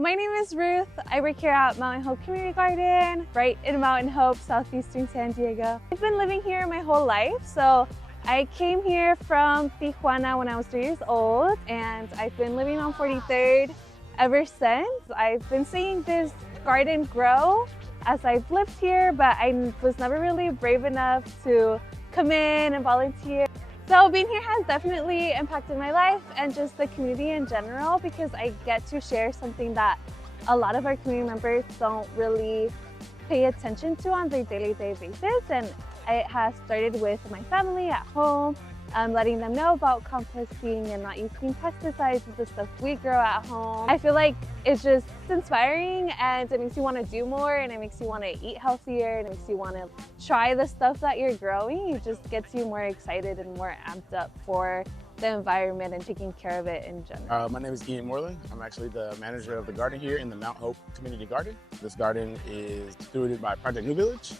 My name is Ruth. I work here at Mountain Hope Community Garden, right in Mountain Hope, southeastern San Diego. I've been living here my whole life, so I came here from Tijuana when I was 3 years old, and I've been living on 43rd ever since. I've been seeing this garden grow as I've lived here, but I was never really brave enough to come in and volunteer. So being here has definitely impacted my life and just the community in general, because I get to share something that a lot of our community members don't really pay attention to on their daily basis. And it has started with my family at home, letting them know about composting and not using pesticides with the stuff we grow at home. I feel like it's just inspiring, and it makes you want to do more, and it makes you want to eat healthier, and it makes you want to try the stuff that you're growing. It just gets you more excited and more amped up for the environment and taking care of it in general. My name is Ian Moreland. I'm actually the manager of the garden here in the Mount Hope Community Garden. This garden is stewarded by Project New Village.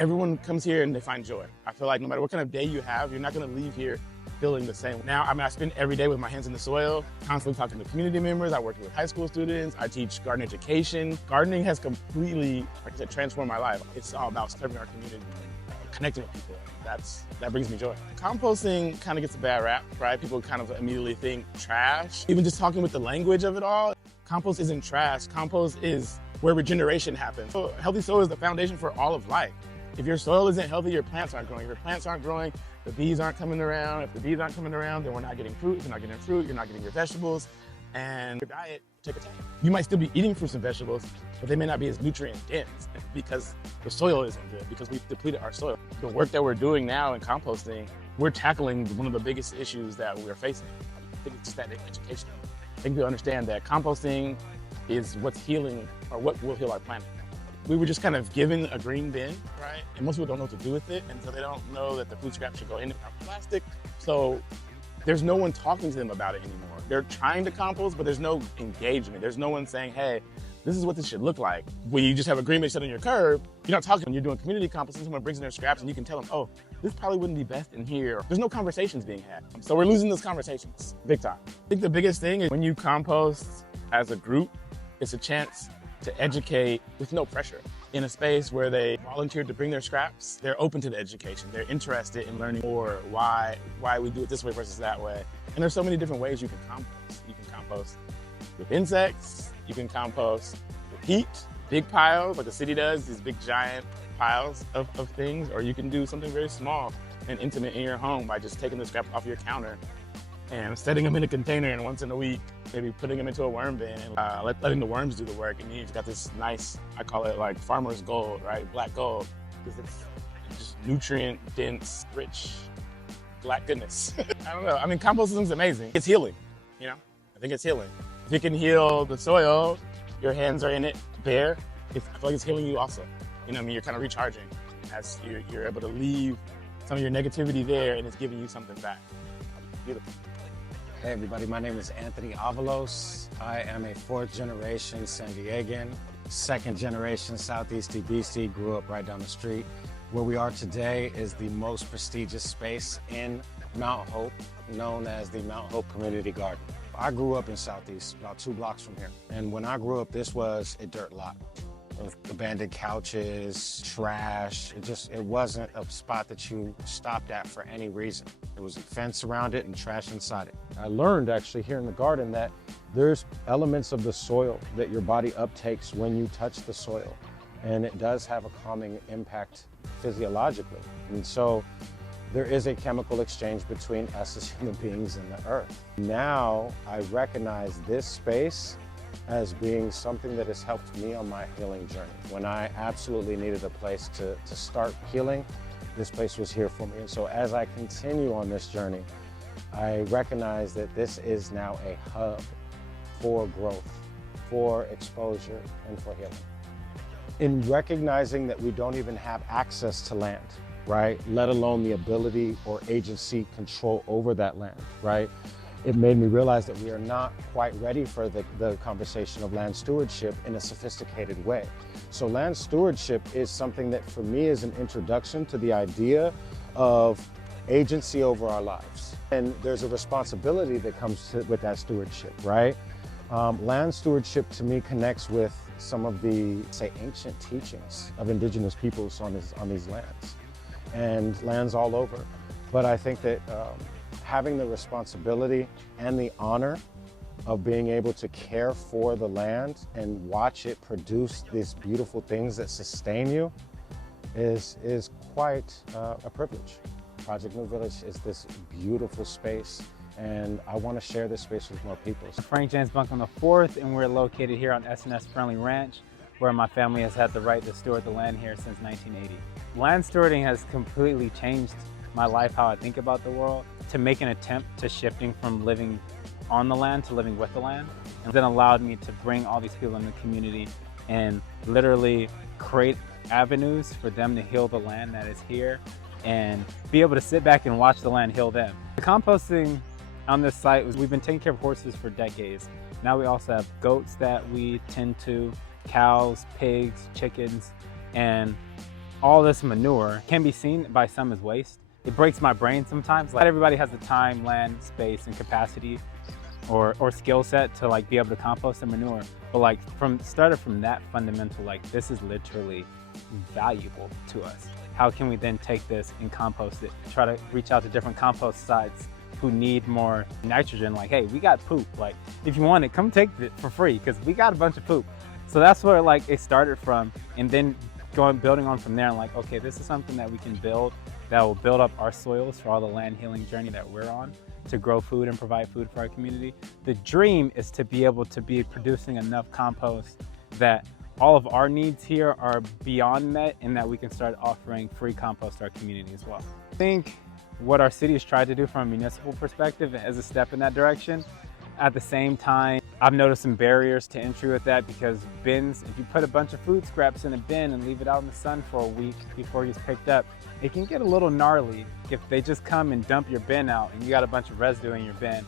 Everyone comes here and they find joy. I feel like no matter what kind of day you have, you're not gonna leave here feeling the same. Now, I spend every day with my hands in the soil, constantly talking to community members. I work with high school students. I teach garden education. Gardening has completely, like I said, transformed my life. It's all about serving our community and connecting with people. That brings me joy. Composting kind of gets a bad rap, right? People kind of immediately think trash. Even just talking with the language of it all, compost isn't trash. Compost is where regeneration happens. So healthy soil is the foundation for all of life. If your soil isn't healthy, your plants aren't growing. If your plants aren't growing, the bees aren't coming around. If the bees aren't coming around, then we're not getting fruit. If you're not getting fruit, you're not getting your vegetables. And your diet take a tank. You might still be eating fruits and vegetables, but they may not be as nutrient dense because the soil isn't good, because we've depleted our soil. The work that we're doing now in composting, we're tackling one of the biggest issues that we're facing. I think it's just that education. I think we understand that composting is what's healing, or what will heal our planet. We were just kind of given a green bin, right? And most people don't know what to do with it, and so they don't know that the food scrap should go in without plastic. So there's no one talking to them about it anymore. They're trying to compost, but there's no engagement. There's no one saying, hey, this is what this should look like. When you just have a green bin set on your curb, you're not talking. When you're doing community composting, someone brings in their scraps and you can tell them, oh, this probably wouldn't be best in here. There's no conversations being had. So we're losing those conversations, big time. I think the biggest thing is when you compost as a group, it's a chance to educate with no pressure. In a space where they volunteered to bring their scraps, they're open to the education. They're interested in learning more why we do it this way versus that way. And there's so many different ways you can compost. You can compost with insects, you can compost with heat, big piles like the city does, these big giant piles of things, or you can do something very small and intimate in your home by just taking the scraps off your counter and setting them in a container, and once in a week, maybe putting them into a worm bin and letting the worms do the work. And you've got this nice, I call it like farmer's gold, right? Black gold, because it's just nutrient dense, rich, black goodness. I don't know. I mean, composting is amazing. It's healing, you know? I think it's healing. If you can heal the soil, your hands are in it bare. I feel like it's healing you also. You know what I mean? You're kind of recharging as you're able to leave some of your negativity there, and it's giving you something back. Beautiful. Hey everybody, my name is Anthony Avalos. I am a fourth generation San Diegan, second generation Southeast BC, grew up right down the street. Where we are today is the most prestigious space in Mount Hope, known as the Mount Hope Community Garden. I grew up in Southeast, about 2 blocks from here. And when I grew up, this was a dirt lot of abandoned couches, trash. It wasn't a spot that you stopped at for any reason. There was a fence around it and trash inside it. I learned actually here in the garden that there's elements of the soil that your body uptakes when you touch the soil. And it does have a calming impact physiologically. And so there is a chemical exchange between us as human beings and the earth. Now I recognize this space as being something that has helped me on my healing journey. When I absolutely needed a place to start healing, this place was here for me. And so as I continue on this journey, I recognize that this is now a hub for growth, for exposure, and for healing. In recognizing that we don't even have access to land, right? Let alone the ability or agency control over that land, right? It made me realize that we are not quite ready for the conversation of land stewardship in a sophisticated way. So land stewardship is something that for me is an introduction to the idea of agency over our lives. And there's a responsibility that comes with that stewardship, right? Land stewardship to me connects with some of the, say, ancient teachings of indigenous peoples on these lands and lands all over. But I think that having the responsibility and the honor of being able to care for the land and watch it produce these beautiful things that sustain you is quite a privilege. Project New Village is this beautiful space, and I want to share this space with more people. Frank James Buncombe IV, and we're located here on SNS Friendly Ranch, where my family has had the right to steward the land here since 1980. Land stewarding has completely changed my life, how I think about the world, to make an attempt to shifting from living on the land to living with the land, and then allowed me to bring all these people in the community and literally create avenues for them to heal the land that is here and be able to sit back and watch the land heal them. The composting on this site, we've been taking care of horses for decades. Now we also have goats that we tend to, cows, pigs, chickens, and all this manure can be seen by some as waste. It breaks my brain sometimes. Not everybody has the time, land, space, and capacity or skill set to be able to compost the manure. But started from that fundamental, this is literally valuable to us. How can we then take this and compost it? Try to reach out to different compost sites who need more nitrogen. Hey, we got poop. If you want it, come take it for free because we got a bunch of poop. So that's where it started from, and then building on from there. Okay, this is something that we can build that will build up our soils for all the land healing journey that we're on to grow food and provide food for our community. The dream is to be able to be producing enough compost that all of our needs here are beyond met and that we can start offering free compost to our community as well. I think what our city has tried to do from a municipal perspective is a step in that direction. At the same time, I've noticed some barriers to entry with that because bins, if you put a bunch of food scraps in a bin and leave it out in the sun for a week before it gets picked up, it can get a little gnarly if they just come and dump your bin out and you got a bunch of residue in your bin.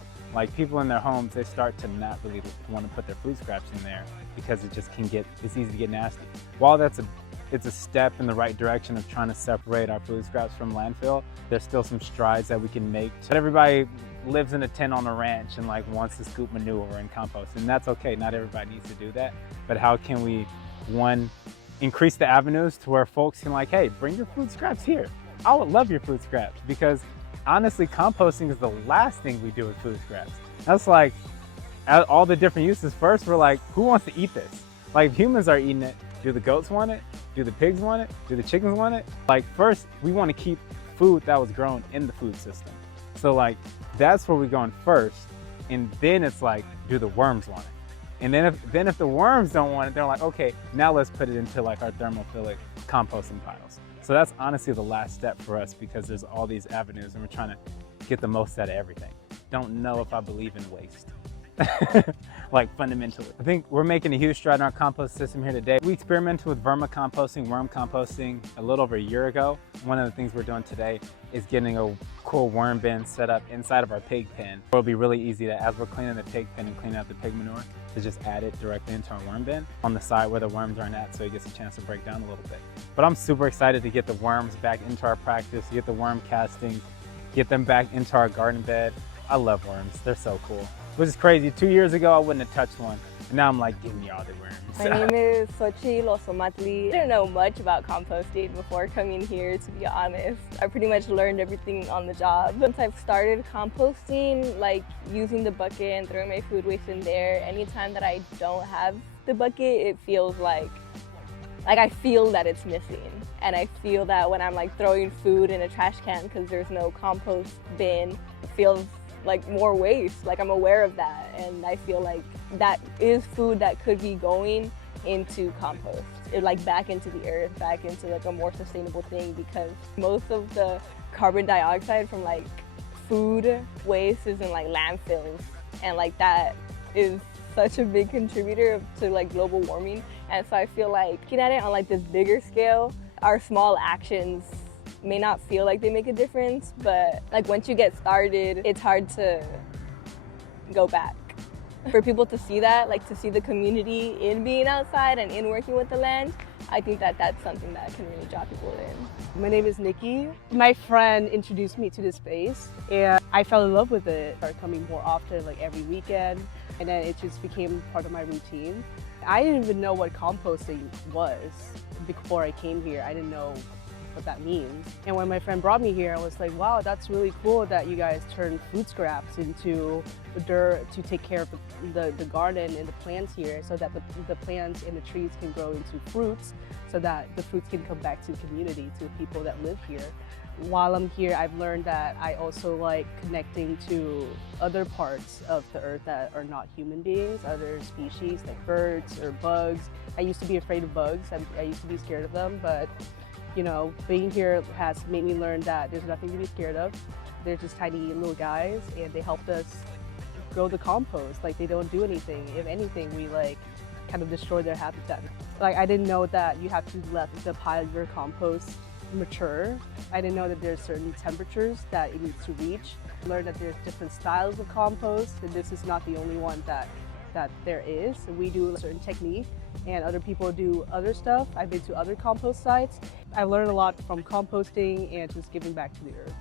People in their homes, they start to not really want to put their food scraps in there because it just it's easy to get nasty. While it's a step in the right direction of trying to separate our food scraps from landfill, there's still some strides that we can make. But everybody lives in a tent on a ranch and wants to scoop manure and compost, and that's okay. Not everybody needs to do that. But how can we, one, increase the avenues to where folks can hey, bring your food scraps here. I would love your food scraps because honestly, composting is the last thing we do with food scraps. That's all the different uses. First, we're who wants to eat this? If humans are eating it, do the goats want it? Do the pigs want it? Do the chickens want it? First, we want to keep food that was grown in the food system. So that's where we're going first. And then it's do the worms want it? And then if the worms don't want it, they're okay, now let's put it into our thermophilic composting piles. So that's honestly the last step for us because there's all these avenues and we're trying to get the most out of everything. Don't know if I believe in waste. Fundamentally. I think we're making a huge stride in our compost system here today. We experimented with vermicomposting, worm composting a little over a year ago. One of the things we're doing today is getting a cool worm bin set up inside of our pig pen. It'll be really easy to, as we're cleaning the pig pen and cleaning out the pig manure, to just add it directly into our worm bin on the side where the worms aren't at so it gets a chance to break down a little bit. But I'm super excited to get the worms back into our practice, get the worm casting, get them back into our garden bed. I love worms, they're so cool. Which is crazy, 2 years ago I wouldn't have touched one. And now I'm give me all the worms. My name is Xochitl Osomatli. I didn't know much about composting before coming here, to be honest. I pretty much learned everything on the job. Once I've started composting, using the bucket and throwing my food waste in there, anytime that I don't have the bucket, it feels like I feel that it's missing. And I feel that when I'm throwing food in a trash can because there's no compost bin, it feels more waste. I'm aware of that, and I feel that is food that could be going into compost, back into the earth, back into a more sustainable thing, because most of the carbon dioxide from food waste is in landfills, and that is such a big contributor to global warming. And so I feel looking at it on this bigger scale, our small actions may not feel like they make a difference, but once you get started, it's hard to go back. For people to see that, to see the community in being outside and in working with the land, I think that that's something that can really draw people in. My name is Nikki. My friend introduced me to this space and I fell in love with it. I started coming more often, every weekend. and then it just became part of my routine. I didn't even know what composting was before I came here. I didn't know what that means. And when my friend brought me here, I was like, wow, that's really cool that you guys turn food scraps into dirt to take care of the garden and the plants here, so that the plants and the trees can grow into fruits, so that the fruits can come back to the community, to the people that live here. While I'm here, I've learned that I also like connecting to other parts of the earth that are not human beings, other species like birds or bugs. I used to be afraid of bugs. I used to be scared of them, but you know, being here has made me learn that there's nothing to be scared of. They're just tiny little guys, and they helped us grow the compost. Like, they don't do anything. If anything, we like kind of destroy their habitat. Like, I didn't know that you have to let the pile of your compost mature. I didn't know that there's certain temperatures that it needs to reach. I learned that there's different styles of compost, and this is not the only one that there is. We do a certain technique, and other people do other stuff. I've been to other compost sites. I learned a lot from composting and just giving back to the earth.